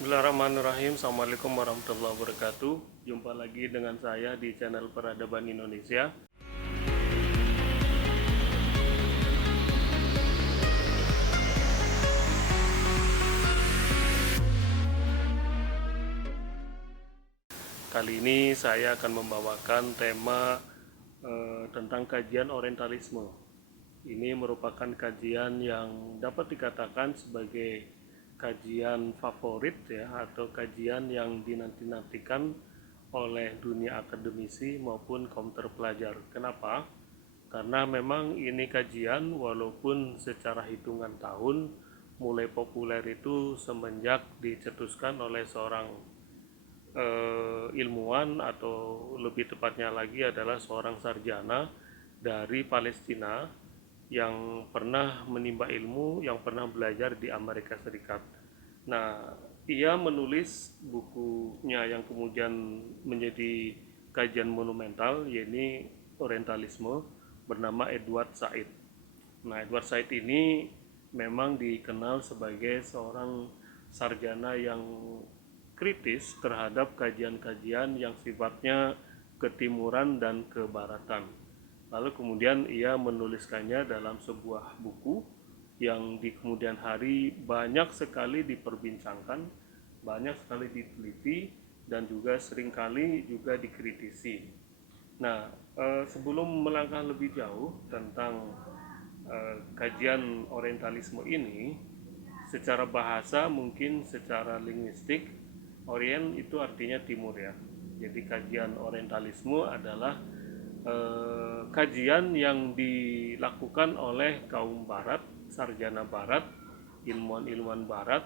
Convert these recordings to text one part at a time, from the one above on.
Bismillahirrahmanirrahim. Assalamualaikum warahmatullahi wabarakatuh. Jumpa lagi dengan saya di channel Peradaban Indonesia. Kali ini saya akan membawakan tema tentang kajian orientalisme. Ini merupakan kajian yang dapat dikatakan sebagai kajian favorit ya, atau kajian yang dinanti-nantikan oleh dunia akademisi maupun kaum terpelajar. Kenapa? Karena memang ini kajian walaupun secara hitungan tahun mulai populer itu semenjak dicetuskan oleh seorang ilmuwan, atau lebih tepatnya lagi adalah seorang sarjana dari Palestina yang pernah menimba ilmu, yang pernah belajar di Amerika Serikat. Nah, ia menulis bukunya yang kemudian menjadi kajian monumental, yaitu Orientalisme, bernama Edward Said. Nah, Edward Said ini memang dikenal sebagai seorang sarjana yang kritis terhadap kajian-kajian yang sifatnya ketimuran dan kebaratan. Lalu kemudian ia menuliskannya dalam sebuah buku yang di kemudian hari banyak sekali diperbincangkan, banyak sekali diteliti, dan juga seringkali juga dikritisi. Nah, sebelum melangkah lebih jauh tentang kajian orientalisme ini, secara bahasa mungkin secara linguistik, Orient itu artinya timur ya. Jadi kajian orientalisme adalah kajian yang dilakukan oleh kaum barat, sarjana barat, ilmuwan-ilmuwan barat,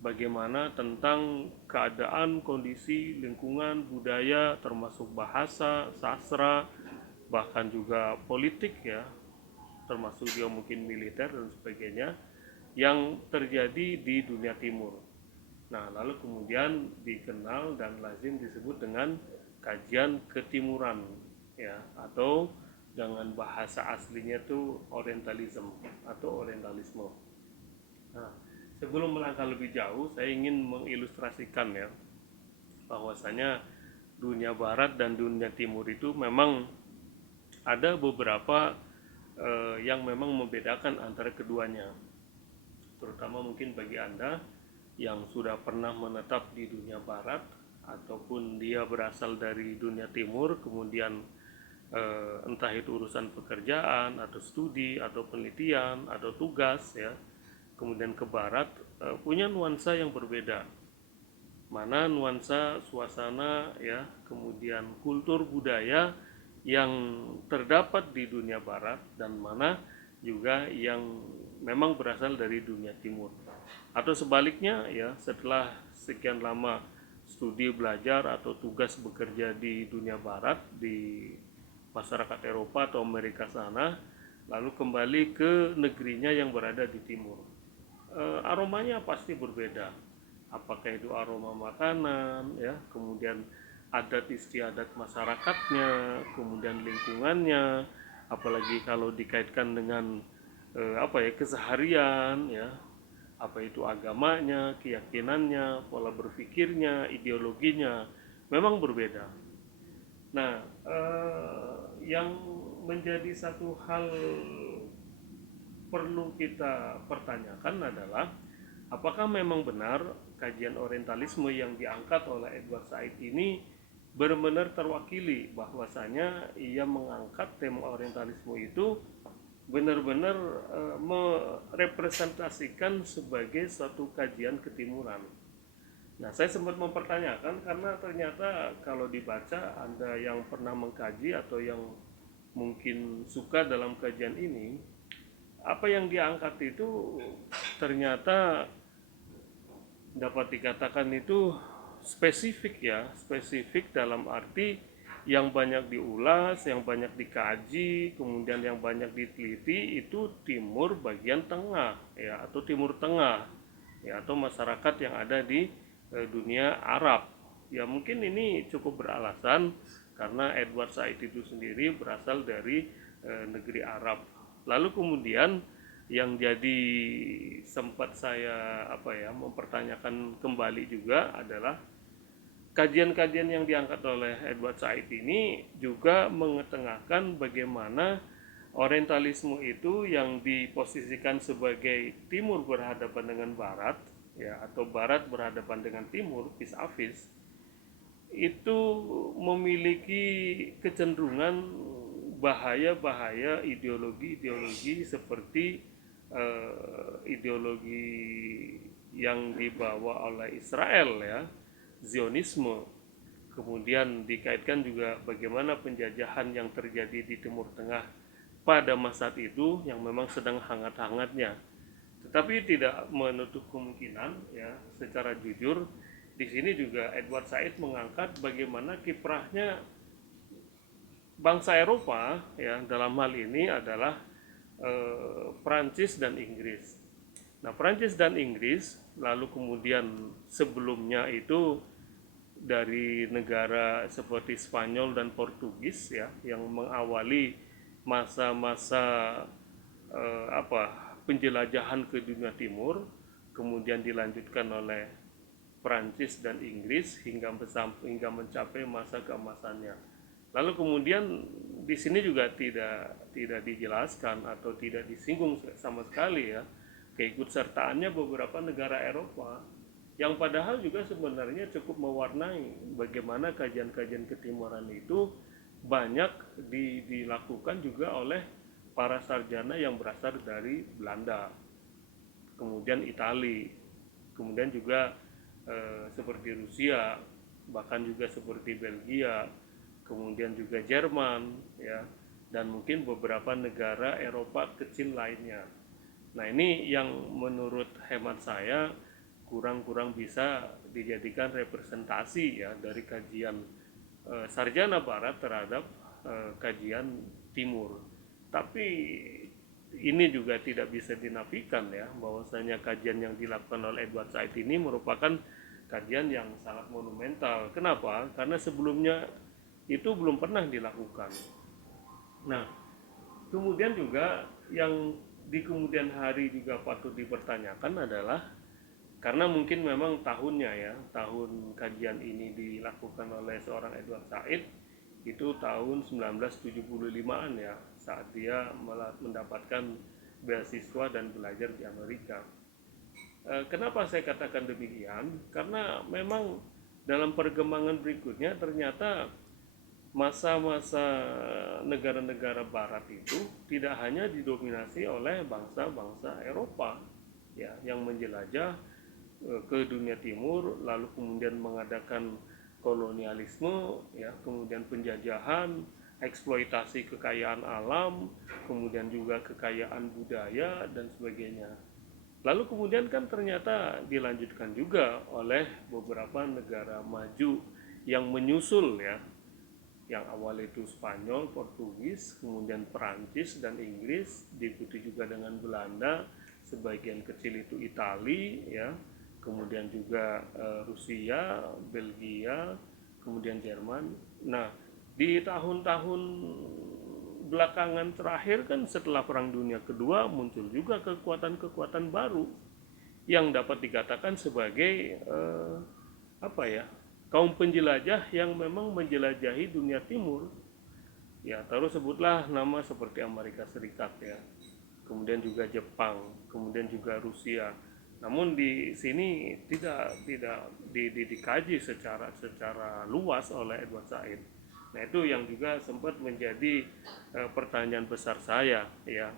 bagaimana tentang keadaan, kondisi, lingkungan, budaya, termasuk bahasa, sastra, bahkan juga politik ya, termasuk juga mungkin militer dan sebagainya, yang terjadi di dunia timur. Nah, lalu kemudian dikenal dan lazim disebut dengan kajian ketimuran ya, atau dengan bahasa aslinya itu Orientalism atau Orientalisme. Nah, sebelum melangkah lebih jauh, saya ingin mengilustrasikan ya, bahwasanya dunia barat dan dunia timur itu memang ada beberapa yang memang membedakan antara keduanya, terutama mungkin bagi Anda yang sudah pernah menetap di dunia barat ataupun dia berasal dari dunia timur, kemudian entah itu urusan pekerjaan atau studi atau penelitian atau tugas ya, kemudian ke barat, punya nuansa yang berbeda. Mana nuansa suasana ya, kemudian kultur budaya yang terdapat di dunia barat, dan mana juga yang memang berasal dari dunia timur. Atau sebaliknya ya, setelah sekian lama studi belajar atau tugas bekerja di dunia barat, di masyarakat Eropa atau Amerika sana, lalu kembali ke negerinya yang berada di timur, aromanya pasti berbeda. Apakah itu aroma makanan ya, kemudian adat istiadat masyarakatnya, kemudian lingkungannya, apalagi kalau dikaitkan dengan keseharian ya, apa itu agamanya, keyakinannya, pola berpikirnya, ideologinya, memang berbeda. Nah, yang menjadi satu hal perlu kita pertanyakan adalah apakah memang benar kajian orientalisme yang diangkat oleh Edward Said ini benar-benar terwakili, bahwasanya ia mengangkat tema orientalisme itu benar-benar merepresentasikan sebagai suatu kajian ketimuran. Nah, saya sempat mempertanyakan karena ternyata kalau dibaca, Anda yang pernah mengkaji atau yang mungkin suka dalam kajian ini, apa yang diangkat itu ternyata dapat dikatakan itu spesifik ya, spesifik dalam arti yang banyak diulas, yang banyak dikaji, kemudian yang banyak diteliti itu timur bagian tengah ya, atau timur tengah ya, atau masyarakat yang ada di dunia Arab. Ya mungkin ini cukup beralasan karena Edward Said itu sendiri berasal dari negeri Arab. Lalu kemudian yang jadi sempat saya mempertanyakan kembali juga adalah kajian-kajian yang diangkat oleh Edward Said ini juga mengetengahkan bagaimana orientalisme itu yang diposisikan sebagai timur berhadapan dengan barat, ya, atau barat berhadapan dengan timur vis a vis, itu memiliki kecenderungan bahaya-bahaya ideologi-ideologi seperti ideologi yang dibawa oleh Israel, ya, Zionisme. Kemudian dikaitkan juga bagaimana penjajahan yang terjadi di Timur Tengah pada masa itu yang memang sedang hangat-hangatnya. Tetapi tidak menutup kemungkinan, ya, secara jujur di sini juga Edward Said mengangkat bagaimana kiprahnya bangsa Eropa, ya, dalam hal ini adalah Prancis dan Inggris. Nah, Prancis dan Inggris, lalu kemudian sebelumnya itu dari negara seperti Spanyol dan Portugis, ya, yang mengawali masa-masa penjelajahan ke dunia timur, kemudian dilanjutkan oleh Prancis dan Inggris hingga mencapai masa keemasannya. Lalu kemudian di sini juga tidak dijelaskan atau tidak disinggung sama sekali, ya, keikutsertaannya beberapa negara Eropa yang padahal juga sebenarnya cukup mewarnai bagaimana kajian-kajian ketimuran itu banyak dilakukan juga oleh para sarjana yang berasal dari Belanda, kemudian Italia, kemudian juga seperti Rusia, bahkan juga seperti Belgia, kemudian juga Jerman, ya, dan mungkin beberapa negara Eropa kecil lainnya. Nah, ini yang menurut hemat saya kurang bisa dijadikan representasi, ya, dari kajian sarjana barat terhadap kajian timur. Tapi ini juga tidak bisa dinafikan, ya, bahwasanya kajian yang dilakukan oleh Edward Said ini merupakan kajian yang sangat monumental. Kenapa? Karena sebelumnya itu belum pernah dilakukan. Nah, kemudian juga yang di kemudian hari juga patut dipertanyakan adalah karena mungkin memang tahunnya, ya, tahun kajian ini dilakukan oleh seorang Edward Said itu tahun 1975-an, ya, saat dia mendapatkan beasiswa dan belajar di Amerika. Kenapa saya katakan demikian? Karena memang dalam perkembangan berikutnya ternyata masa-masa negara-negara barat itu tidak hanya didominasi oleh bangsa-bangsa Eropa, ya, yang menjelajah ke dunia timur lalu kemudian mengadakan kolonialisme, ya, kemudian penjajahan, eksploitasi kekayaan alam, kemudian juga kekayaan budaya dan sebagainya. Lalu kemudian kan ternyata dilanjutkan juga oleh beberapa negara maju yang menyusul, ya, yang awal itu Spanyol, Portugis, kemudian Perancis dan Inggris, diikuti juga dengan Belanda, sebagian kecil itu Italia, ya, kemudian juga Rusia, Belgia, kemudian Jerman. Nah, di tahun-tahun belakangan terakhir kan setelah Perang Dunia Kedua muncul juga kekuatan-kekuatan baru yang dapat dikatakan sebagai kaum penjelajah yang memang menjelajahi dunia timur, ya, terus sebutlah nama seperti Amerika Serikat, ya, kemudian juga Jepang, kemudian juga Rusia. Namun di sini tidak dikaji secara luas oleh Edward Said. Nah, itu yang juga sempat menjadi pertanyaan besar saya, ya.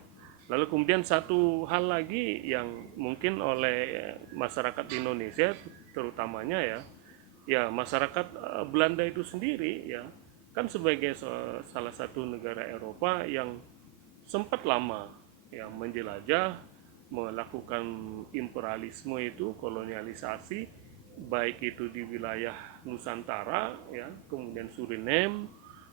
Lalu kemudian satu hal lagi yang mungkin oleh masyarakat Indonesia terutamanya, ya masyarakat Belanda itu sendiri, ya, kan sebagai salah satu negara Eropa yang sempat lama, ya, menjelajah, melakukan imperialisme itu, kolonialisasi, baik itu di wilayah Nusantara, ya, kemudian Suriname,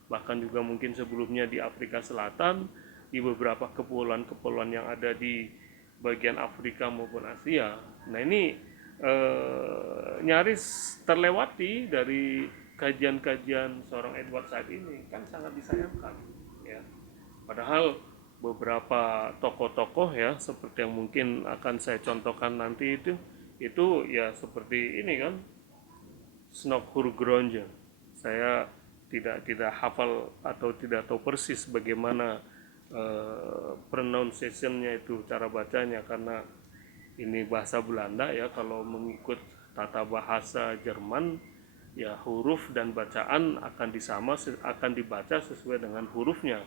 bahkan juga mungkin sebelumnya di Afrika Selatan, di beberapa kepulauan-kepulauan yang ada di bagian Afrika maupun Asia. Nah, ini nyaris terlewati dari kajian-kajian seorang Edward Said ini, kan sangat disayangkan, ya. Padahal beberapa tokoh-tokoh ya, seperti yang mungkin akan saya contohkan nanti itu ya seperti ini kan, Snog Hurgronje. Saya tidak hafal atau tidak tahu persis bagaimana pronunciation-nya itu, cara bacanya, karena ini bahasa Belanda ya. Kalau mengikut tata bahasa Jerman ya, huruf dan bacaan akan dibaca sesuai dengan hurufnya,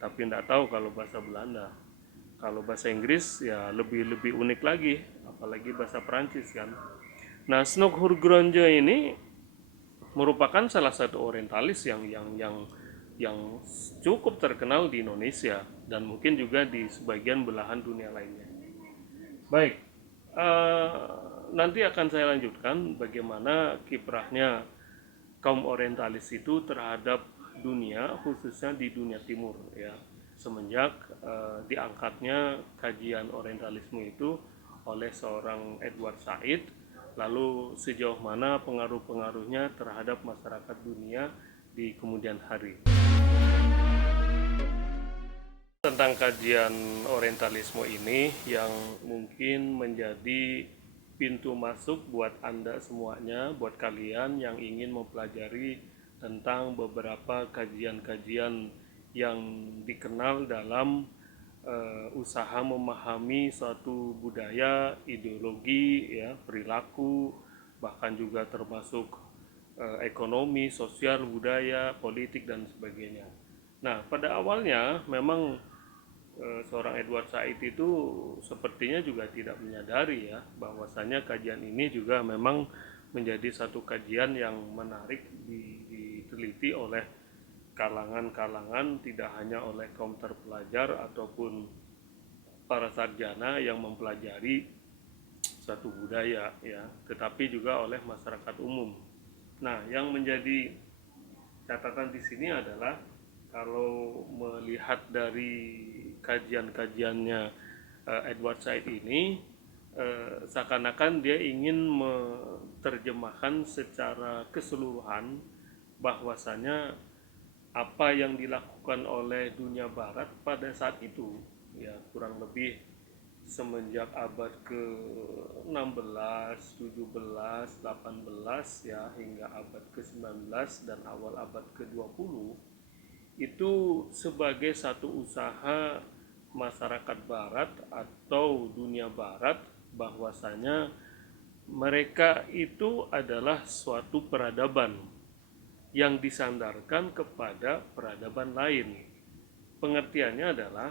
tapi tidak tahu kalau bahasa Belanda. Kalau bahasa Inggris ya lebih lebih unik lagi, apalagi bahasa Perancis kan. Nah, Snog Hurgronje ini merupakan salah satu orientalis yang cukup terkenal di Indonesia dan mungkin juga di sebagian belahan dunia lainnya. Baik, eh, nanti akan saya lanjutkan bagaimana kiprahnya kaum orientalis itu terhadap dunia, khususnya di dunia timur ya. Semenjak diangkatnya kajian orientalisme itu oleh seorang Edward Said, lalu sejauh mana pengaruh-pengaruhnya terhadap masyarakat dunia di kemudian hari. Tentang kajian orientalisme ini yang mungkin menjadi pintu masuk buat Anda semuanya, buat kalian yang ingin mempelajari tentang beberapa kajian-kajian yang dikenal dalam usaha memahami suatu budaya, ideologi, ya, perilaku, bahkan juga termasuk ekonomi, sosial, budaya, politik, dan sebagainya. Nah, pada awalnya memang seorang Edward Said itu sepertinya juga tidak menyadari ya bahwasanya kajian ini juga memang menjadi satu kajian yang menarik diteliti oleh kalangan-kalangan, tidak hanya oleh kaum terpelajar ataupun para sarjana yang mempelajari suatu budaya ya, tetapi juga oleh masyarakat umum. Nah, yang menjadi catatan di sini adalah kalau melihat dari kajian-kajiannya Edward Said ini, seakan-akan dia ingin menerjemahkan secara keseluruhan bahwasanya apa yang dilakukan oleh dunia barat pada saat itu ya, kurang lebih semenjak abad ke-16, 17, 18 ya, hingga abad ke-19 dan awal abad ke-20, itu sebagai satu usaha masyarakat barat atau dunia barat bahwasanya mereka itu adalah suatu peradaban yang disandarkan kepada peradaban lain. Pengertiannya adalah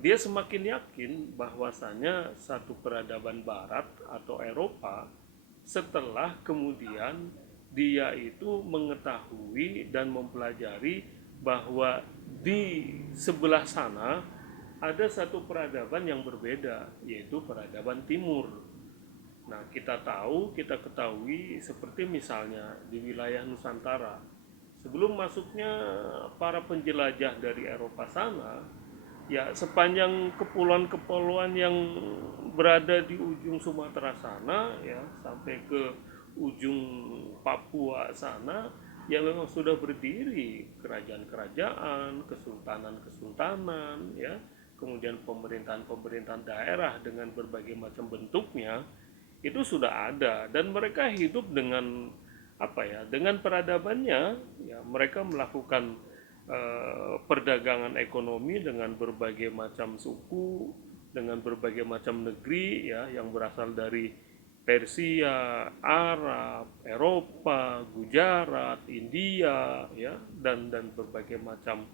dia semakin yakin bahwasanya satu peradaban barat atau Eropa setelah kemudian dia itu mengetahui dan mempelajari bahwa di sebelah sana ada satu peradaban yang berbeda, yaitu peradaban timur. Nah, kita ketahui seperti misalnya di wilayah Nusantara, sebelum masuknya para penjelajah dari Eropa sana, ya sepanjang kepulauan-kepulauan yang berada di ujung Sumatera sana ya sampai ke ujung Papua sana, ya memang sudah berdiri kerajaan-kerajaan, kesultanan-kesultanan ya, kemudian pemerintahan-pemerintahan daerah dengan berbagai macam bentuknya itu sudah ada, dan mereka hidup dengan dengan peradabannya ya. Mereka melakukan perdagangan ekonomi dengan berbagai macam suku, dengan berbagai macam negeri ya, yang berasal dari Persia, Arab, Eropa, Gujarat, India ya, dan berbagai macam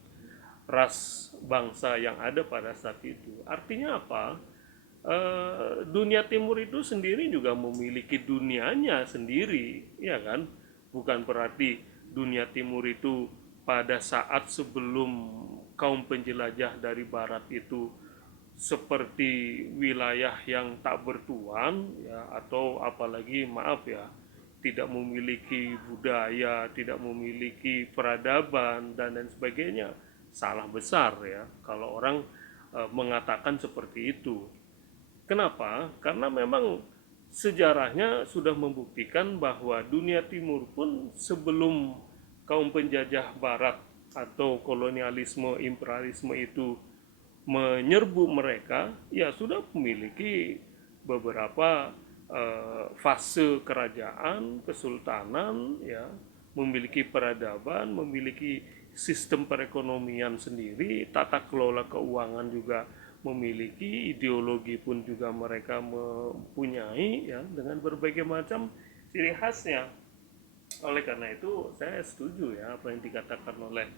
ras bangsa yang ada pada saat itu. Artinya apa? Dunia timur itu sendiri juga memiliki dunianya sendiri, ya kan? Bukan berarti dunia timur itu pada saat sebelum kaum penjelajah dari barat itu seperti wilayah yang tak bertuan ya, atau apalagi maaf ya, tidak memiliki budaya, tidak memiliki peradaban dan lain sebagainya. Salah besar ya kalau orang mengatakan seperti itu. Kenapa? Karena memang sejarahnya sudah membuktikan bahwa dunia timur pun sebelum kaum penjajah barat atau kolonialisme, imperialisme itu menyerbu mereka, ya sudah memiliki beberapa fase kerajaan, kesultanan, ya, memiliki peradaban, memiliki sistem perekonomian sendiri, tata kelola keuangan juga memiliki, ideologi pun juga mereka mempunyai, ya, dengan berbagai macam ciri khasnya. Oleh karena itu saya setuju ya apa yang dikatakan oleh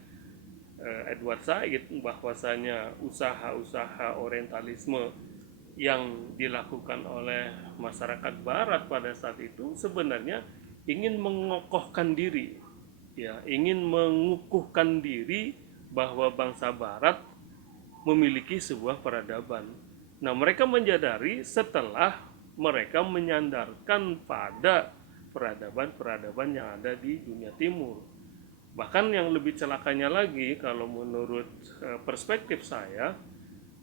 Edward Said, bahwasanya usaha-usaha orientalisme yang dilakukan oleh masyarakat barat pada saat itu sebenarnya ingin mengokohkan diri, ya, ingin mengukuhkan diri bahwa bangsa barat memiliki sebuah peradaban. Nah, mereka menyadari setelah mereka menyandarkan pada peradaban-peradaban yang ada di dunia timur. Bahkan yang lebih celakanya lagi, kalau menurut perspektif saya,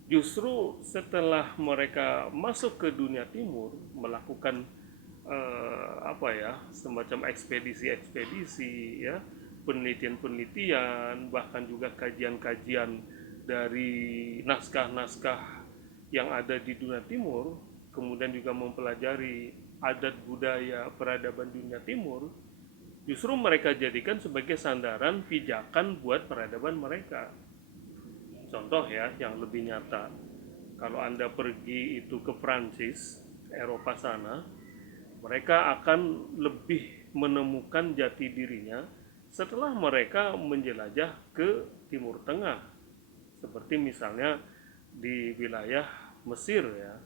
justru setelah mereka masuk ke dunia timur melakukan semacam ekspedisi-ekspedisi, ya, penelitian-penelitian, bahkan juga kajian-kajian dari naskah-naskah yang ada di dunia timur, kemudian juga mempelajari adat budaya peradaban dunia timur, justru mereka jadikan sebagai sandaran pijakan buat peradaban mereka. Contoh ya yang lebih nyata, kalau Anda pergi itu ke Prancis, Eropa sana, mereka akan lebih menemukan jati dirinya setelah mereka menjelajah ke Timur Tengah, seperti misalnya di wilayah Mesir, ya,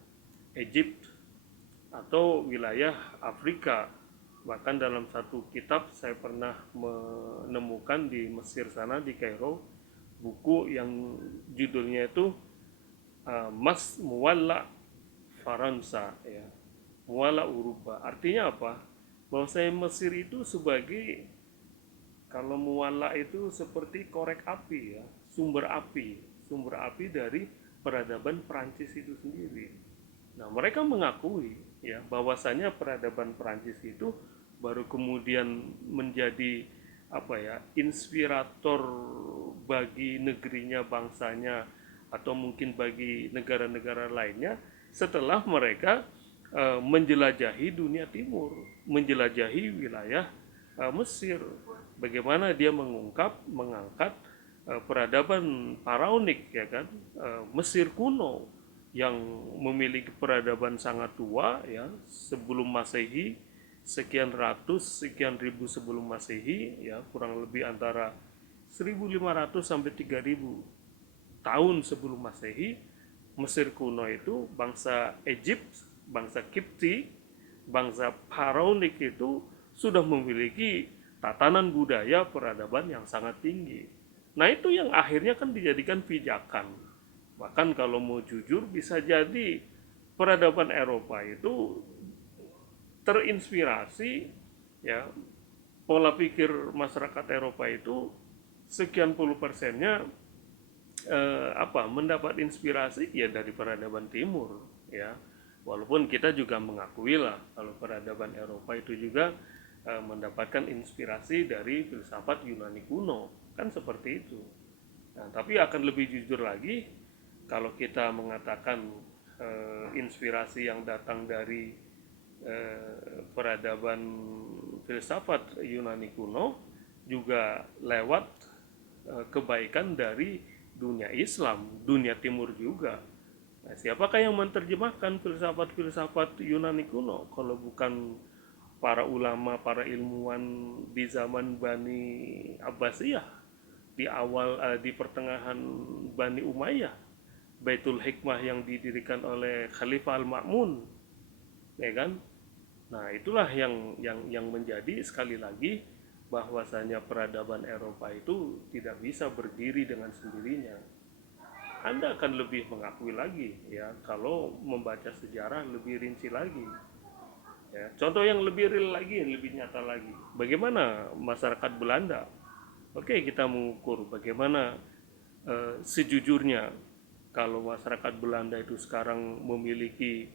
Egypt, atau wilayah Afrika. Bahkan dalam satu kitab saya pernah menemukan di Mesir sana, di Kairo, buku yang judulnya itu Mas Muwalla Faransa, ya, Muwalla Uruba. Artinya apa? Bahwa saya Mesir itu sebagai, kalau Muwalla itu seperti korek api, ya, sumber api dari peradaban Prancis itu sendiri. Nah, mereka mengakui, ya, bahwasanya peradaban Prancis itu baru kemudian menjadi inspirator bagi negerinya, bangsanya, atau mungkin bagi negara-negara lainnya setelah mereka menjelajahi dunia timur, menjelajahi wilayah Mesir. Bagaimana dia mengangkat peradaban Pharaonik, ya kan, Mesir kuno yang memiliki peradaban sangat tua, ya, sebelum Masehi, sekian ratus sekian ribu sebelum Masehi, ya, kurang lebih antara 1500 sampai 3000 tahun sebelum Masehi. Mesir kuno itu bangsa Egypt, bangsa Kipti, bangsa Pharaonik itu sudah memiliki tatanan budaya peradaban yang sangat tinggi. Nah, itu yang akhirnya kan dijadikan pijakan. Bahkan kalau mau jujur, bisa jadi peradaban Eropa itu terinspirasi, ya, pola pikir masyarakat Eropa itu sekian puluh persennya mendapat inspirasi ya dari peradaban timur, ya. Walaupun kita juga mengakui lah kalau peradaban Eropa itu juga mendapatkan inspirasi dari filsafat Yunani kuno, kan seperti itu. Nah, tapi akan lebih jujur lagi kalau kita mengatakan inspirasi yang datang dari peradaban filsafat Yunani kuno juga lewat kebaikan dari dunia Islam, dunia Timur juga. Nah, siapakah yang menerjemahkan filsafat-filsafat Yunani kuno kalau bukan para ulama, para ilmuwan di zaman Bani Abbasiyah, di pertengahan Bani Umayyah, Baitul Hikmah yang didirikan oleh Khalifah Al-Ma'mun, ya kan? Nah, itulah yang menjadi sekali lagi bahwasanya peradaban Eropa itu tidak bisa berdiri dengan sendirinya. Anda akan lebih mengakui lagi, ya, kalau membaca sejarah lebih rinci lagi. Ya, contoh yang lebih real lagi, yang lebih nyata lagi. Bagaimana masyarakat Belanda? Oke, kita mengukur bagaimana sejujurnya kalau masyarakat Belanda itu sekarang memiliki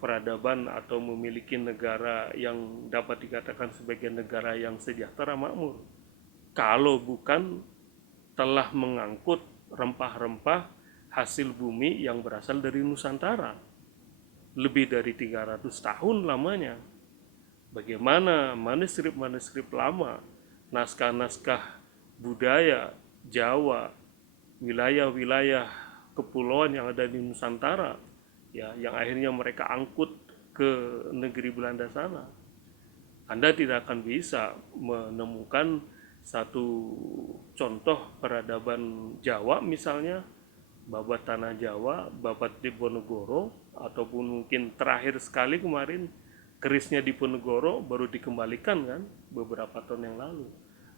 peradaban atau memiliki negara yang dapat dikatakan sebagai negara yang sejahtera makmur, kalau bukan telah mengangkut rempah-rempah hasil bumi yang berasal dari Nusantara. Lebih dari 300 tahun lamanya. Bagaimana manuskrip-manuskrip lama, naskah-naskah budaya Jawa, wilayah-wilayah kepulauan yang ada di Nusantara, ya, yang akhirnya mereka angkut ke negeri Belanda sana. Anda tidak akan bisa menemukan satu contoh peradaban Jawa misalnya, babat tanah Jawa, babat Diponegoro, ataupun mungkin terakhir sekali kemarin kerisnya Diponegoro baru dikembalikan kan beberapa tahun yang lalu.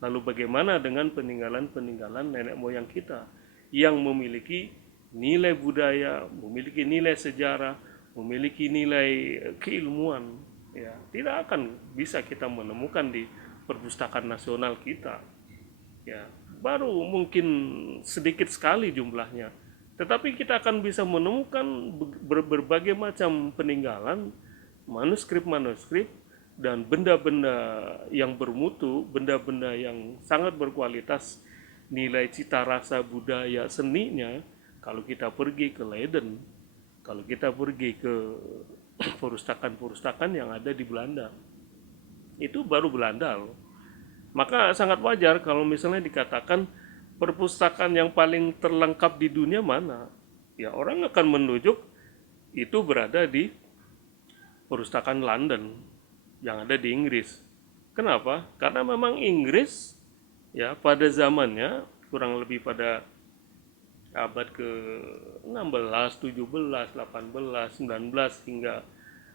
Lalu bagaimana dengan peninggalan-peninggalan nenek moyang kita yang memiliki nilai budaya, memiliki nilai sejarah, memiliki nilai keilmuan, ya tidak akan bisa kita menemukan di perpustakaan nasional kita, ya baru mungkin sedikit sekali jumlahnya, tetapi kita akan bisa menemukan berbagai macam peninggalan, manuskrip-manuskrip, dan benda-benda yang bermutu, benda-benda yang sangat berkualitas, nilai cita rasa budaya seninya. Kalau kita pergi ke Leiden, kalau kita pergi ke perustakaan-perustakaan yang ada di Belanda, itu baru Belanda loh. Maka sangat wajar kalau misalnya dikatakan perpustakaan yang paling terlengkap di dunia mana, ya orang akan menunjuk itu berada di perpustakaan London yang ada di Inggris. Kenapa? Karena memang Inggris ya pada zamannya kurang lebih pada abad ke-16, 17, 18, 19 hingga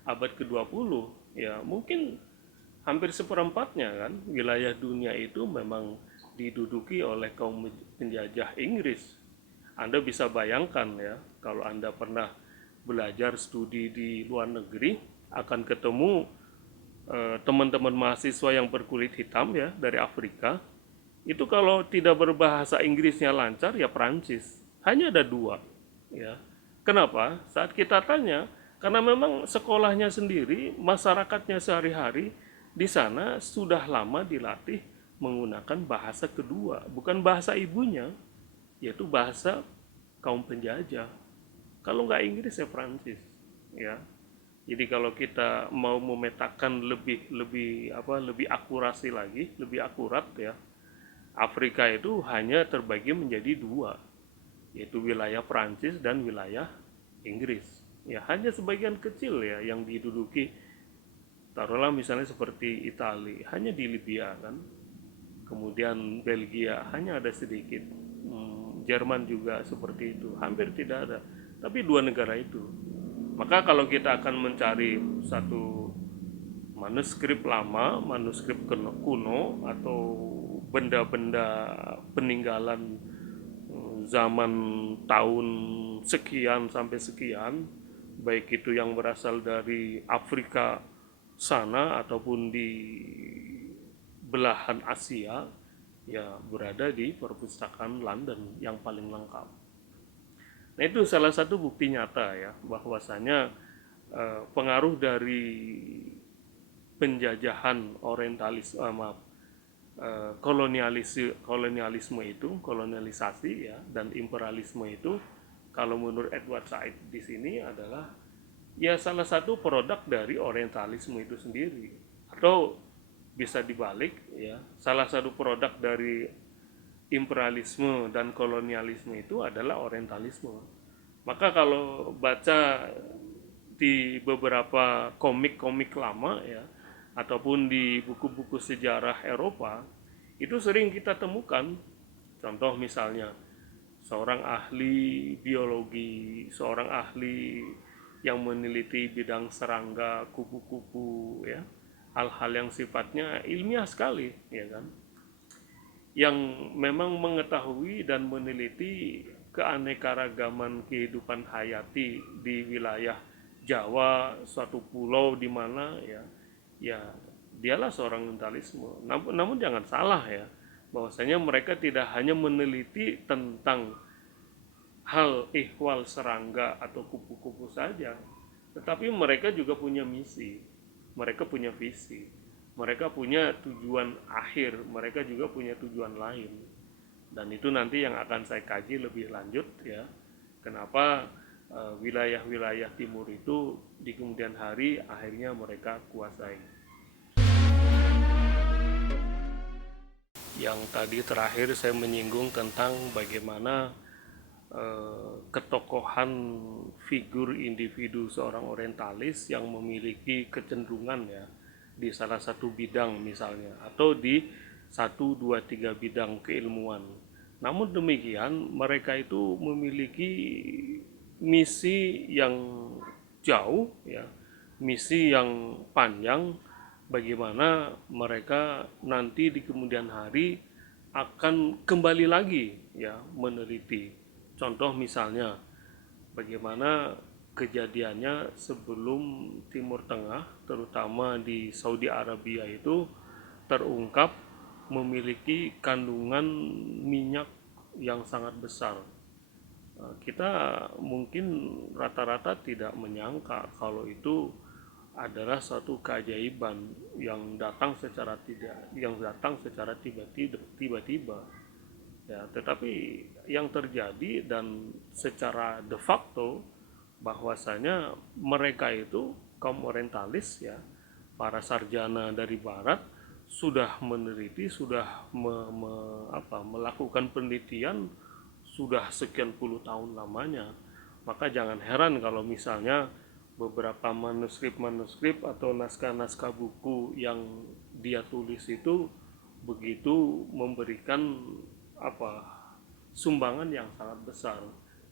abad ke-20, ya mungkin hampir seperempatnya kan wilayah dunia itu memang diduduki oleh kaum penjajah Inggris. Anda bisa bayangkan ya, kalau Anda pernah belajar studi di luar negeri, akan ketemu teman-teman mahasiswa yang berkulit hitam ya dari Afrika. Itu kalau tidak berbahasa Inggrisnya lancar ya Prancis. Hanya ada dua. Ya. Kenapa? Saat kita tanya, karena memang sekolahnya sendiri, masyarakatnya sehari-hari di sana sudah lama dilatih menggunakan bahasa kedua, bukan bahasa ibunya, yaitu bahasa kaum penjajah. Kalau nggak Inggris ya Prancis, ya. Jadi kalau kita mau memetakan lebih akurasi lagi, lebih akurat ya, Afrika itu hanya terbagi menjadi dua, yaitu wilayah Prancis dan wilayah Inggris. Ya hanya sebagian kecil ya yang diduduki, taruhlah misalnya seperti Italia, hanya di Libya kan. Kemudian Belgia hanya ada sedikit, Jerman juga seperti itu, hampir tidak ada. Tapi dua negara itu. Maka kalau kita akan mencari satu manuskrip lama, manuskrip kuno, atau benda-benda peninggalan zaman tahun sekian sampai sekian, baik itu yang berasal dari Afrika sana ataupun di belahan Asia, ya berada di perpustakaan London yang paling lengkap. Nah itu salah satu bukti nyata ya bahwasanya pengaruh dari penjajahan orientalis, kolonialisme itu, kolonialisasi ya dan imperialisme itu, kalau menurut Edward Said di sini adalah ya salah satu produk dari orientalisme itu sendiri, atau bisa dibalik ya, salah satu produk dari imperialisme dan kolonialisme itu adalah orientalisme. Maka kalau baca di beberapa komik-komik lama ya, ataupun di buku-buku sejarah Eropa, itu sering kita temukan contoh misalnya seorang ahli biologi, seorang ahli yang meneliti bidang serangga, kupu-kupu ya, hal-hal yang sifatnya ilmiah sekali ya kan, yang memang mengetahui dan meneliti keanekaragaman kehidupan hayati di wilayah Jawa, suatu pulau di mana ya dialah seorang orientalisme. Namun jangan salah ya, bahwasanya mereka tidak hanya meneliti tentang hal ihwal serangga atau kupu-kupu saja, tetapi mereka juga punya misi, mereka punya visi, mereka punya tujuan akhir, mereka juga punya tujuan lain. Dan itu nanti yang akan saya kaji lebih lanjut ya, Kenapa wilayah-wilayah timur itu di kemudian hari akhirnya mereka kuasai. Yang tadi terakhir saya menyinggung tentang bagaimana ketokohan figur individu seorang orientalis yang memiliki kecenderungan ya di salah satu bidang misalnya, atau di 1, 2, 3 bidang keilmuan. Namun demikian mereka itu memiliki misi yang jauh ya, misi yang panjang, bagaimana mereka nanti di kemudian hari akan kembali lagi ya meneliti. Contoh misalnya bagaimana kejadiannya sebelum Timur Tengah, terutama di Saudi Arabia itu terungkap memiliki kandungan minyak yang sangat besar. Kita mungkin rata-rata tidak menyangka kalau itu adalah suatu keajaiban yang datang secara tiba-tiba ya, tetapi yang terjadi dan secara de facto bahwasanya mereka itu kaum orientalis ya, para sarjana dari barat sudah meneliti, sudah melakukan penelitian sudah sekian puluh tahun lamanya. Maka jangan heran kalau misalnya beberapa manuskrip atau naskah-naskah buku yang dia tulis itu begitu memberikan sumbangan yang sangat besar.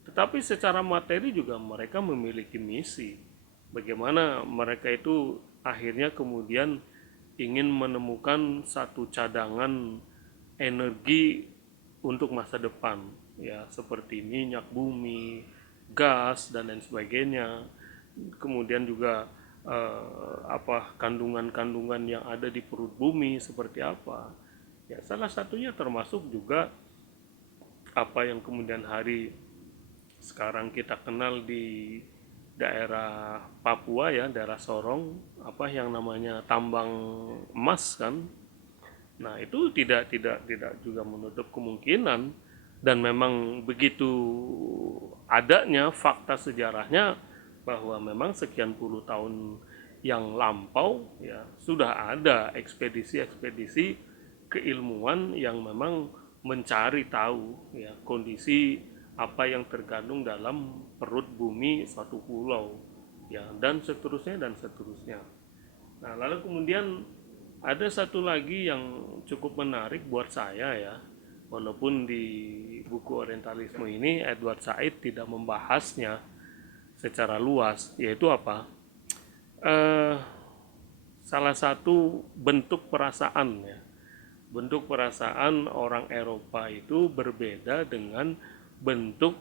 Tetapi secara materi juga mereka memiliki misi. Bagaimana mereka itu akhirnya kemudian ingin menemukan satu cadangan energi untuk masa depan ya, seperti minyak bumi, gas dan lain sebagainya. Kemudian juga kandungan-kandungan yang ada di perut bumi seperti apa. Ya, salah satunya termasuk juga apa yang kemudian hari sekarang kita kenal di daerah Papua ya, daerah Sorong, yang namanya tambang emas kan. Nah, itu tidak juga menutup kemungkinan, dan memang begitu adanya fakta sejarahnya bahwa memang sekian puluh tahun yang lampau ya sudah ada ekspedisi-ekspedisi keilmuan yang memang mencari tahu ya kondisi apa yang terkandung dalam perut bumi suatu pulau ya, dan seterusnya dan seterusnya. Nah, lalu kemudian ada satu lagi yang cukup menarik buat saya ya, walaupun di buku Orientalisme ini Edward Said tidak membahasnya secara luas, yaitu salah satu bentuk perasaan ya, bentuk perasaan orang Eropa itu berbeda dengan bentuk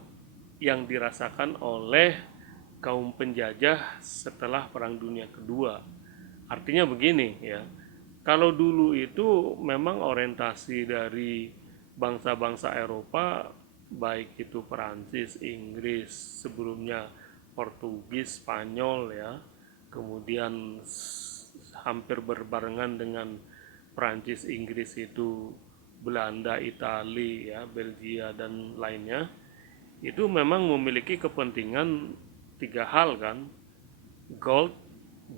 yang dirasakan oleh kaum penjajah setelah Perang Dunia Kedua. Artinya begini ya, kalau dulu itu memang orientasi dari bangsa-bangsa Eropa, baik itu Perancis, Inggris, sebelumnya Portugis, Spanyol ya, kemudian hampir berbarengan dengan Perancis, Inggris itu Belanda, Italia, ya, Belgia dan lainnya, itu memang memiliki kepentingan tiga hal kan, gold,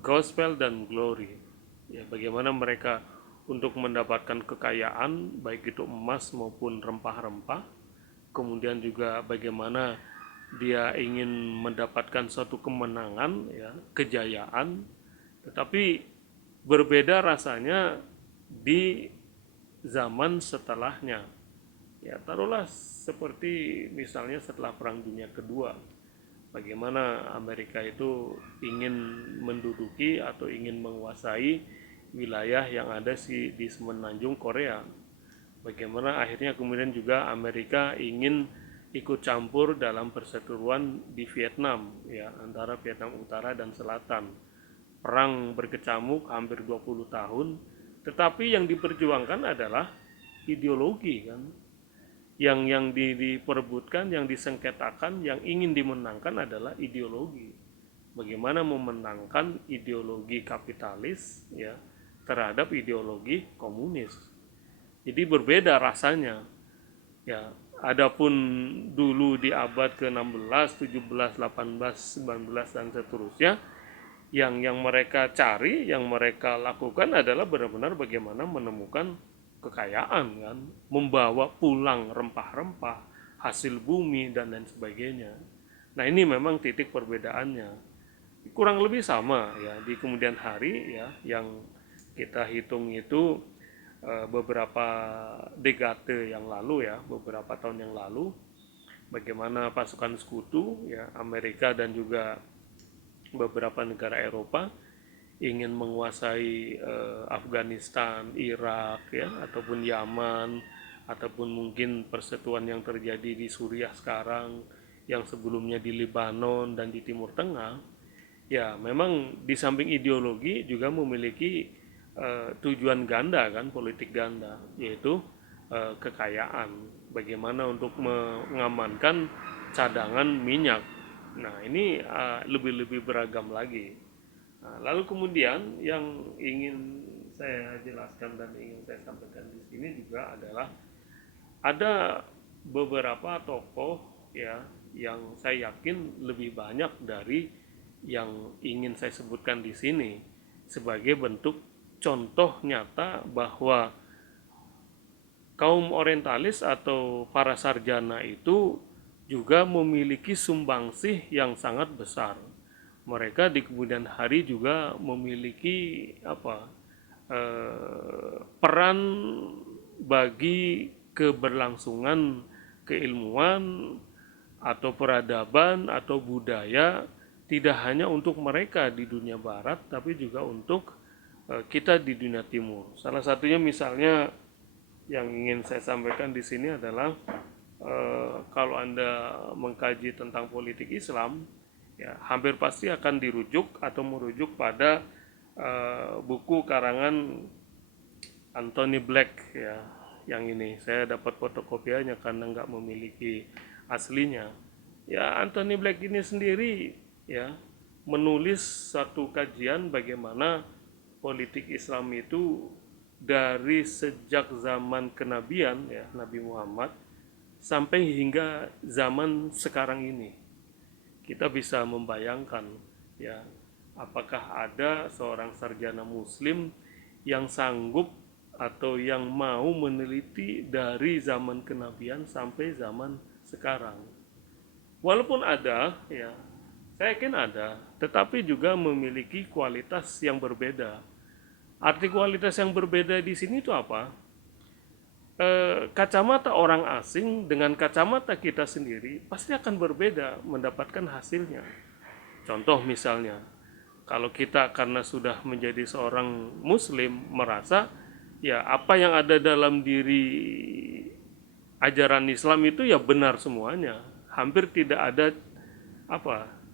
gospel dan glory. Ya, bagaimana mereka untuk mendapatkan kekayaan baik itu emas maupun rempah-rempah, kemudian juga bagaimana dia ingin mendapatkan suatu kemenangan ya, kejayaan, tetapi berbeda rasanya di zaman setelahnya. Ya, taruhlah seperti misalnya setelah Perang Dunia Kedua, bagaimana Amerika itu ingin menduduki atau ingin menguasai wilayah yang ada di semenanjung Korea. Bagaimana akhirnya kemudian juga Amerika ingin ikut campur dalam perseteruan di Vietnam ya, antara Vietnam Utara dan Selatan. Perang berkecamuk hampir 20 tahun, tetapi yang diperjuangkan adalah ideologi kan. Yang diperebutkan, yang disengketakan, yang ingin dimenangkan adalah ideologi. Bagaimana memenangkan ideologi kapitalis ya terhadap ideologi komunis. Jadi berbeda rasanya. Ya, Adapun dulu di abad ke-16, 17, 18, 19 dan seterusnya, yang mereka cari, yang mereka lakukan adalah benar-benar bagaimana menemukan kekayaan kan, membawa pulang rempah-rempah, hasil bumi dan lain sebagainya. Nah, ini memang titik perbedaannya. Kurang lebih sama ya di kemudian hari ya, yang kita hitung itu beberapa dekade yang lalu ya, beberapa tahun yang lalu, bagaimana pasukan sekutu ya Amerika dan juga beberapa negara Eropa ingin menguasai Afghanistan, Irak ya, ataupun Yaman, ataupun mungkin persekutuan yang terjadi di Suriah sekarang, yang sebelumnya di Lebanon dan di Timur Tengah. Ya, memang di samping ideologi juga memiliki tujuan ganda kan, politik ganda, yaitu kekayaan. Bagaimana untuk mengamankan cadangan minyak. Nah, ini lebih-lebih beragam lagi. Nah, lalu kemudian yang ingin saya jelaskan dan ingin saya sampaikan di sini juga adalah ada beberapa tokoh ya yang saya yakin lebih banyak dari yang ingin saya sebutkan di sini sebagai bentuk contoh nyata bahwa kaum orientalis atau para sarjana itu juga memiliki sumbangsih yang sangat besar. Mereka di kemudian hari juga memiliki peran bagi keberlangsungan keilmuan atau peradaban atau budaya, tidak hanya untuk mereka di dunia barat tapi juga untuk kita di dunia timur. Salah satunya misalnya yang ingin saya sampaikan di sini adalah kalau Anda mengkaji tentang politik Islam, ya hampir pasti akan dirujuk atau merujuk pada buku karangan Anthony Black ya. Yang ini saya dapat fotokopiannya karena nggak memiliki aslinya. Ya, Anthony Black ini sendiri ya menulis satu kajian bagaimana politik Islam itu dari sejak zaman kenabian ya Nabi Muhammad sampai hingga zaman sekarang ini. Kita bisa membayangkan ya, apakah ada seorang sarjana muslim yang sanggup atau yang mau meneliti dari zaman kenabian sampai zaman sekarang. Walaupun ada ya, saya yakin ada, tetapi juga memiliki kualitas yang berbeda. Arti kualitas yang berbeda di sini itu apa? Kacamata orang asing dengan kacamata kita sendiri pasti akan berbeda mendapatkan hasilnya. Contoh misalnya, kalau kita karena sudah menjadi seorang muslim merasa ya apa yang ada dalam diri ajaran Islam itu ya benar semuanya. Hampir tidak ada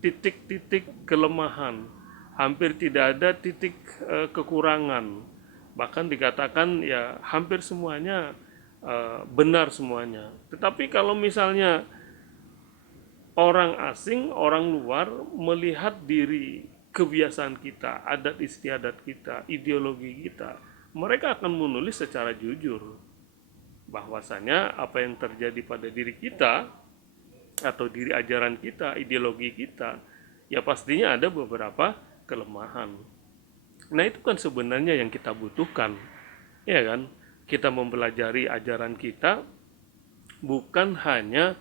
titik-titik kelemahan, hampir tidak ada titik kekurangan. Bahkan dikatakan ya hampir semuanya benar semuanya. Tetapi kalau misalnya orang asing, orang luar melihat diri, kebiasaan kita, adat istiadat kita, ideologi kita, mereka akan menulis secara jujur bahwasanya apa yang terjadi pada diri kita atau diri ajaran kita, ideologi kita, ya pastinya ada beberapa kelemahan. Nah, itu kan sebenarnya yang kita butuhkan, ya kan? Kita mempelajari ajaran kita bukan hanya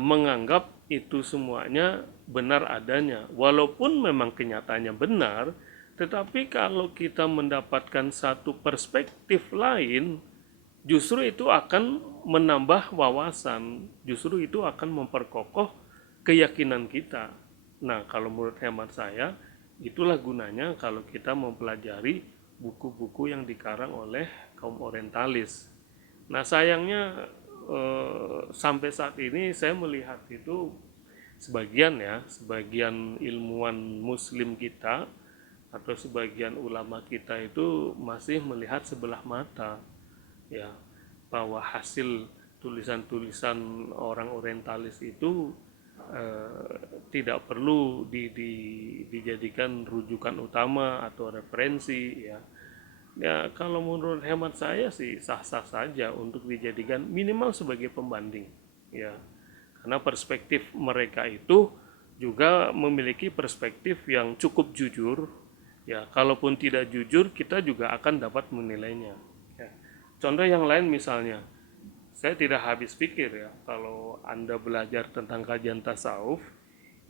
menganggap itu semuanya benar adanya, walaupun memang kenyataannya benar, tetapi kalau kita mendapatkan satu perspektif lain, justru itu akan menambah wawasan, justru itu akan memperkokoh keyakinan kita. Nah, kalau menurut hemat saya, itulah gunanya kalau kita mempelajari buku-buku yang dikarang oleh kaum orientalis. Nah, sayangnya sampai saat ini saya melihat itu sebagian ilmuwan muslim kita atau sebagian ulama kita itu masih melihat sebelah mata ya, bahwa hasil tulisan-tulisan orang orientalis itu tidak perlu dijadikan rujukan utama atau referensi ya. Ya, kalau menurut hemat saya sih sah-sah saja untuk dijadikan minimal sebagai pembanding. ya. Karena perspektif mereka itu juga memiliki perspektif yang cukup jujur, ya. Kalaupun tidak jujur, kita juga akan dapat menilainya, ya. Contoh yang lain misalnya, saya tidak habis pikir ya kalau Anda belajar tentang kajian tasawuf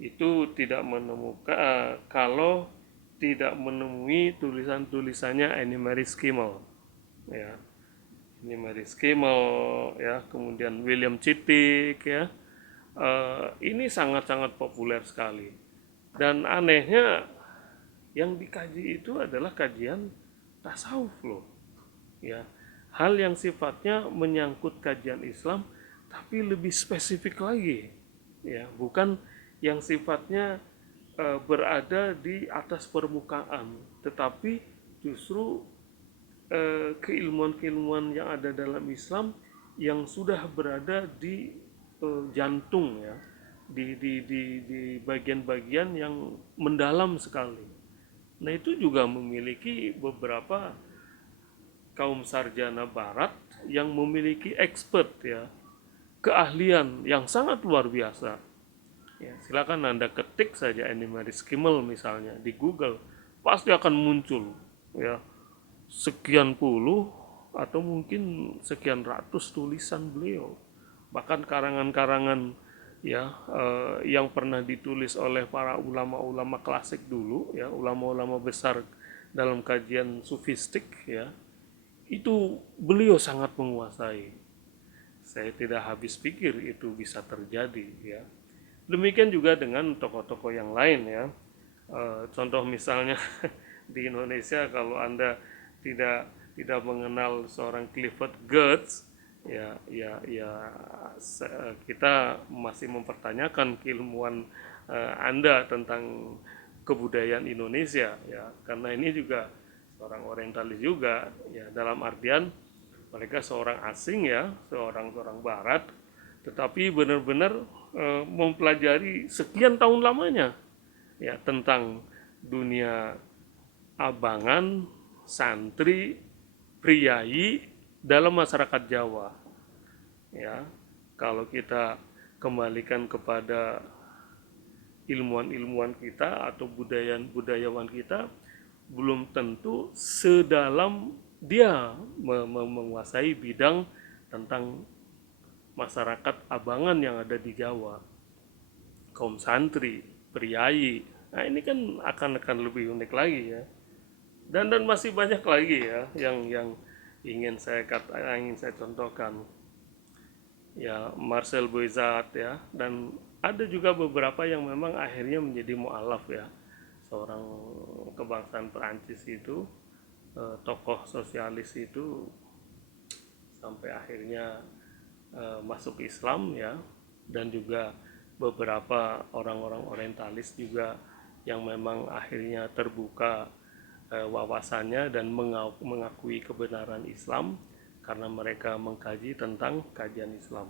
itu tidak menemukan kalau tidak menemui tulisan-tulisannya Annie Mary Schimmel, ya. Annie Mary Schimmel, ya, kemudian William Chittick, ya. Ini sangat-sangat populer sekali. Dan anehnya yang dikaji itu adalah kajian tasawuf loh, ya. Hal yang sifatnya menyangkut kajian Islam tapi lebih spesifik lagi, ya, bukan yang sifatnya berada di atas permukaan, tetapi justru keilmuan-keilmuan yang ada dalam Islam yang sudah berada di jantung, ya, di bagian-bagian yang mendalam sekali. Nah, itu juga memiliki beberapa kaum sarjana barat yang memiliki expert, ya, keahlian yang sangat luar biasa. Ya, silakan Anda ketik saja Annie Mary Schimmel misalnya di Google, pasti akan muncul, ya, sekian puluh atau mungkin sekian ratus tulisan beliau, bahkan karangan-karangan, ya, yang pernah ditulis oleh para ulama-ulama klasik dulu, ya, ulama-ulama besar dalam kajian sufistik, ya, itu beliau sangat menguasai. Saya tidak habis pikir itu bisa terjadi, ya. Demikian juga dengan tokoh-tokoh yang lain, ya. Contoh misalnya di Indonesia, kalau Anda tidak tidak mengenal seorang Clifford Geertz, ya, kita masih mempertanyakan keilmuan Anda tentang kebudayaan Indonesia, ya, karena ini juga seorang orientalis juga, ya, dalam artian mereka seorang asing, ya, seorang barat, tetapi benar-benar mempelajari sekian tahun lamanya, ya, tentang dunia abangan, santri, priai dalam masyarakat Jawa, ya. Kalau kita kembalikan kepada ilmuwan-ilmuwan kita atau budayawan kita, belum tentu sedalam dia menguasai bidang tentang masyarakat abangan yang ada di Jawa, kaum santri, priai. Nah, ini kan akan lebih unik lagi, ya. Dan masih banyak lagi, ya, yang ingin saya contohkan, ya, Marcel Boizat, ya, dan ada juga beberapa yang memang akhirnya menjadi mualaf, ya, seorang kebangsaan Perancis itu, tokoh sosialis itu sampai akhirnya masuk Islam, ya, dan juga beberapa orang-orang orientalis juga yang memang akhirnya terbuka wawasannya dan mengakui kebenaran Islam karena mereka mengkaji tentang kajian Islam.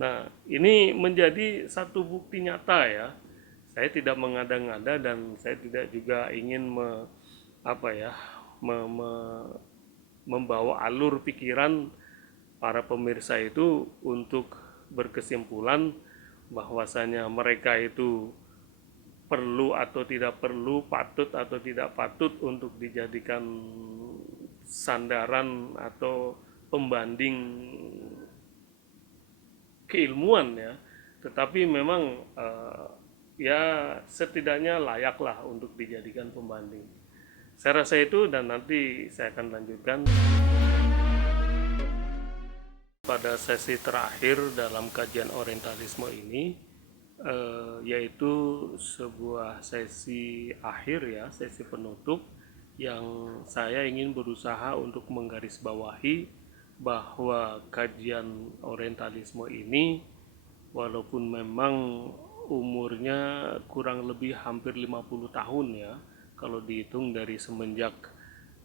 Nah, ini menjadi satu bukti nyata, ya. Saya tidak mengada-ngada dan saya tidak juga ingin membawa alur pikiran para pemirsa itu untuk berkesimpulan bahwasanya mereka itu perlu atau tidak perlu, patut atau tidak patut untuk dijadikan sandaran atau pembanding keilmuan, ya. Tetapi memang ya, setidaknya layaklah untuk dijadikan pembanding. Saya rasa itu, dan nanti saya akan lanjutkan pada sesi terakhir dalam kajian orientalisme ini, yaitu sebuah sesi akhir, ya, sesi penutup yang saya ingin berusaha untuk menggarisbawahi bahwa kajian orientalisme ini, walaupun memang umurnya kurang lebih hampir 50 tahun, ya, kalau dihitung dari semenjak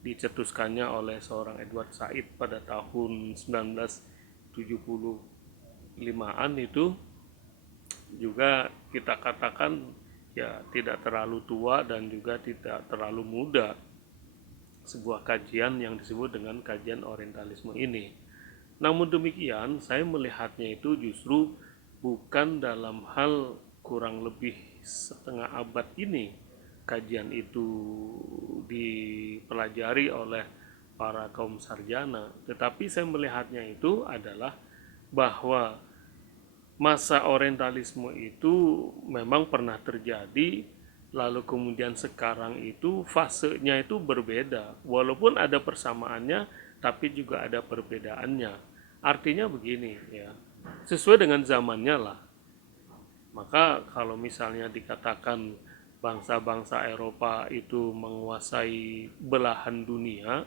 dicetuskannya oleh seorang Edward Said pada tahun 1975-an itu, juga kita katakan, ya, tidak terlalu tua dan juga tidak terlalu muda sebuah kajian yang disebut dengan kajian orientalisme ini. Namun demikian, saya melihatnya itu justru bukan dalam hal kurang lebih setengah abad ini kajian itu dipelajari oleh para kaum sarjana, tetapi saya melihatnya itu adalah bahwa masa orientalisme itu memang pernah terjadi, lalu kemudian sekarang itu fasenya itu berbeda, walaupun ada persamaannya tapi juga ada perbedaannya. Artinya begini ya, sesuai dengan zamannya lah. Maka kalau misalnya dikatakan bangsa-bangsa Eropa itu menguasai belahan dunia,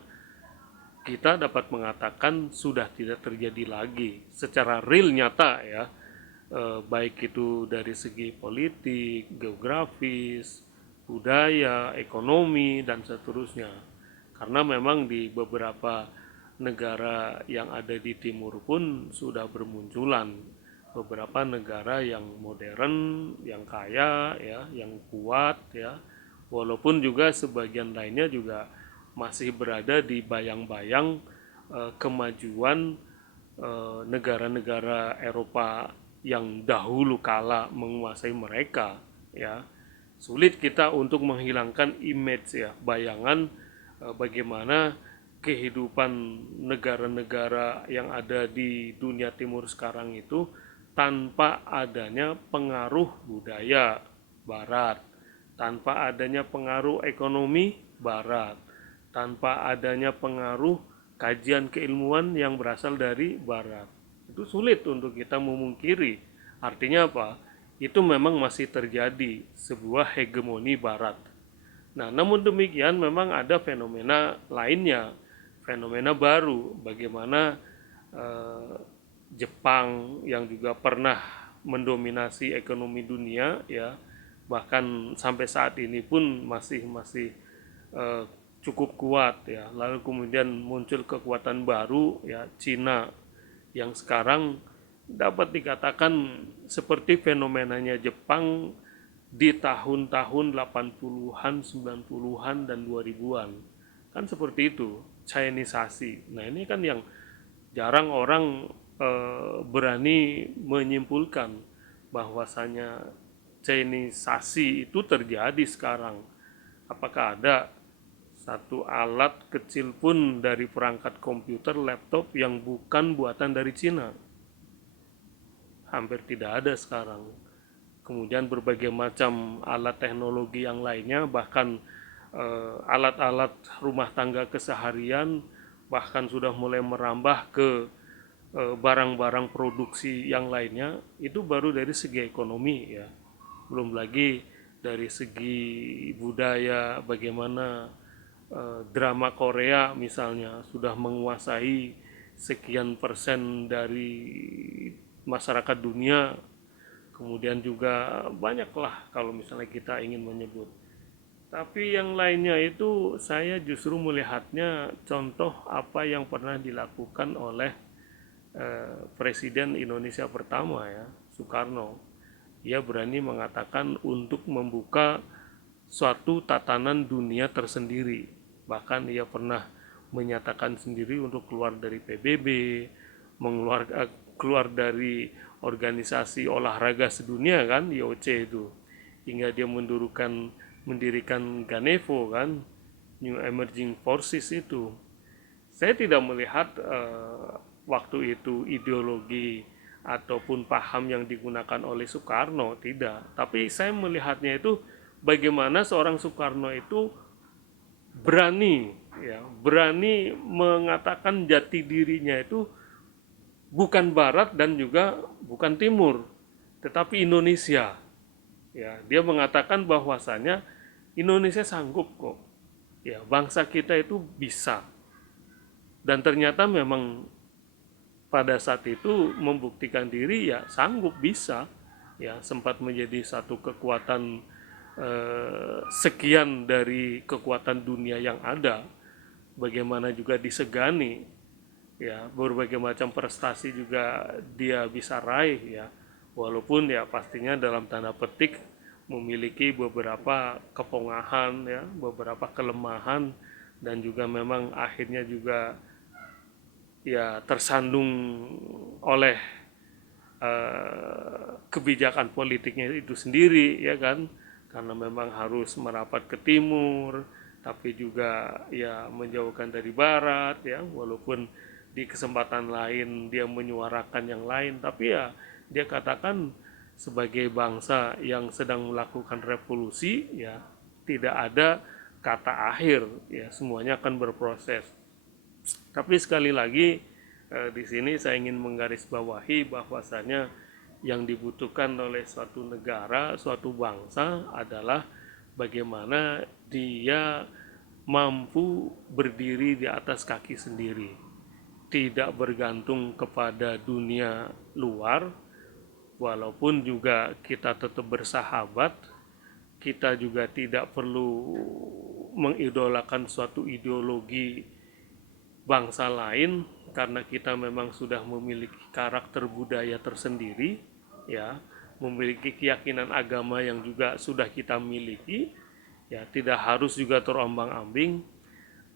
kita dapat mengatakan sudah tidak terjadi lagi secara real nyata ya, baik itu dari segi politik, geografis, budaya, ekonomi, dan seterusnya. Karena memang di beberapa negara yang ada di timur pun sudah bermunculan beberapa negara yang modern, yang kaya, ya, yang kuat, ya. Walaupun juga sebagian lainnya juga masih berada di bayang-bayang kemajuan negara-negara Eropa yang dahulu kala menguasai mereka, ya. Sulit kita untuk menghilangkan image ya, bayangan bagaimana kehidupan negara-negara yang ada di dunia timur sekarang itu tanpa adanya pengaruh budaya barat, tanpa adanya pengaruh ekonomi barat, tanpa adanya pengaruh kajian keilmuan yang berasal dari barat. Itu sulit untuk kita memungkiri. Artinya apa? Itu memang masih terjadi sebuah hegemoni barat. Nah, namun demikian memang ada fenomena lainnya, fenomena baru, bagaimana eh, Jepang yang juga pernah mendominasi ekonomi dunia ya, bahkan sampai saat ini pun masih masih eh, cukup kuat ya. Lalu kemudian muncul kekuatan baru ya, Cina yang sekarang dapat dikatakan seperti fenomenanya Jepang di tahun-tahun 80-an, 90-an, dan 2000-an. Kan seperti itu, Chineisasi. Nah, ini kan yang jarang orang berani menyimpulkan bahwasanya Chineisasi itu terjadi sekarang. Apakah ada satu alat kecil pun dari perangkat komputer, laptop yang bukan buatan dari Cina? Hampir tidak ada sekarang. Kemudian berbagai macam alat teknologi yang lainnya, bahkan alat-alat rumah tangga keseharian, bahkan sudah mulai merambah ke barang-barang produksi yang lainnya, itu baru dari segi ekonomi ya. Belum lagi dari segi budaya, bagaimana drama Korea misalnya sudah menguasai sekian persen dari masyarakat dunia. Kemudian juga banyaklah kalau misalnya kita ingin menyebut. Tapi yang lainnya itu saya justru melihatnya contoh apa yang pernah dilakukan oleh Presiden Indonesia pertama ya, Soekarno. Ia berani mengatakan untuk membuka suatu tatanan dunia tersendiri. Bahkan ia pernah menyatakan sendiri untuk keluar dari PBB, keluar dari organisasi olahraga sedunia kan, IOC itu, hingga dia mendirikan Ganevo kan, New Emerging Forces itu. Saya tidak melihat waktu itu ideologi ataupun paham yang digunakan oleh Soekarno, tidak. Tapi saya melihatnya itu bagaimana seorang Soekarno itu berani ya, berani mengatakan jati dirinya itu bukan barat dan juga bukan timur, tetapi Indonesia. Ya, dia mengatakan bahwasanya Indonesia sanggup kok. Ya, bangsa kita itu bisa. Dan ternyata memang pada saat itu membuktikan diri ya sanggup bisa. Ya, sempat menjadi satu kekuatan sekian dari kekuatan dunia yang ada. Bagaimana juga disegani ya, berbagai macam prestasi juga dia bisa raih ya, walaupun ya pastinya dalam tanda petik memiliki beberapa kepongahan ya, beberapa kelemahan, dan juga memang akhirnya juga ya tersandung oleh kebijakan politiknya itu sendiri, ya kan, karena memang harus merapat ke timur tapi juga ya menjauhkan dari barat, ya walaupun di kesempatan lain dia menyuarakan yang lain, tapi ya dia katakan sebagai bangsa yang sedang melakukan revolusi, ya tidak ada kata akhir, ya semuanya akan berproses. Tapi sekali lagi di sini saya ingin menggarisbawahi bahwasanya yang dibutuhkan oleh suatu negara, suatu bangsa adalah bagaimana dia mampu berdiri di atas kaki sendiri, tidak bergantung kepada dunia luar, walaupun juga kita tetap bersahabat, kita juga tidak perlu mengidolakan suatu ideologi bangsa lain karena kita memang sudah memiliki karakter budaya tersendiri, ya, memiliki keyakinan agama yang juga sudah kita miliki, ya tidak harus juga terombang-ambing.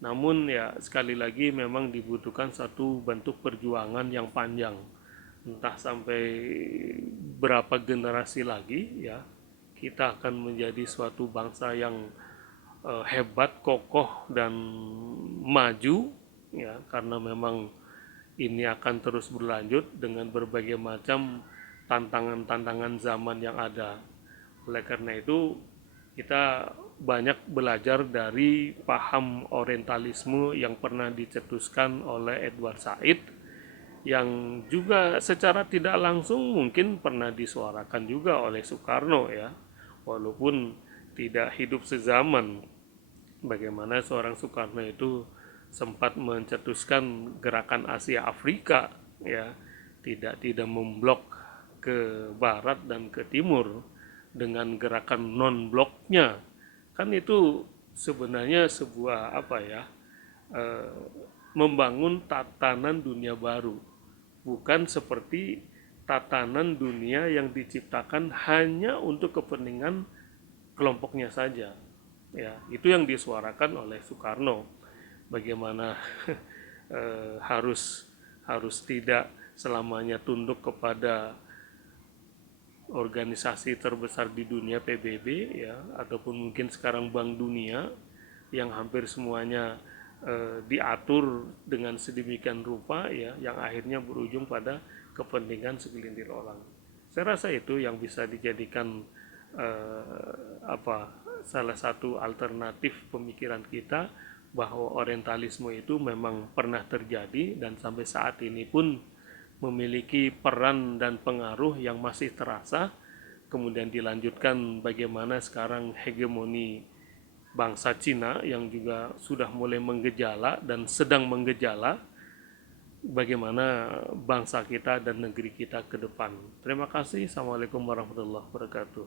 Namun ya sekali lagi memang dibutuhkan satu bentuk perjuangan yang panjang, entah sampai berapa generasi lagi, ya kita akan menjadi suatu bangsa yang hebat, kokoh dan maju, ya karena memang ini akan terus berlanjut dengan berbagai macam tantangan-tantangan zaman yang ada. Oleh karena itu kita banyak belajar dari paham orientalisme yang pernah dicetuskan oleh Edward Said, yang juga secara tidak langsung mungkin pernah disuarakan juga oleh Soekarno, ya walaupun tidak hidup sezaman. Bagaimana seorang Soekarno itu sempat mencetuskan gerakan Asia Afrika, ya tidak memblok ke barat dan ke timur dengan gerakan non bloknya, kan itu sebenarnya sebuah apa ya, membangun tatanan dunia baru, bukan seperti tatanan dunia yang diciptakan hanya untuk kepentingan kelompoknya saja. Ya, itu yang disuarakan oleh Soekarno. Bagaimana harus harus tidak selamanya tunduk kepada organisasi terbesar di dunia PBB, ya ataupun mungkin sekarang Bank Dunia yang hampir semuanya diatur dengan sedemikian rupa, ya yang akhirnya berujung pada kepentingan segelintir orang. Saya rasa itu yang bisa dijadikan salah satu alternatif pemikiran kita, bahwa orientalisme itu memang pernah terjadi dan sampai saat ini pun memiliki peran dan pengaruh yang masih terasa. Kemudian dilanjutkan bagaimana sekarang hegemoni bangsa Cina yang juga sudah mulai menggejala dan sedang menggejala, bagaimana bangsa kita dan negeri kita ke depan. Terima kasih. Assalamualaikum warahmatullahi wabarakatuh.